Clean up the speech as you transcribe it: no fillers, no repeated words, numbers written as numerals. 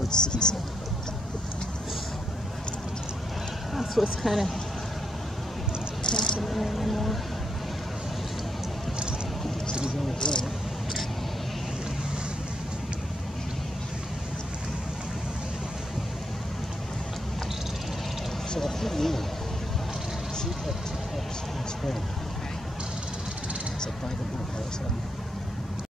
bird season. That's what's kind of happening anymore. City's on its way. So I put you in. She cut 2 cups in spring. Okay. It's like 5 and a half or something.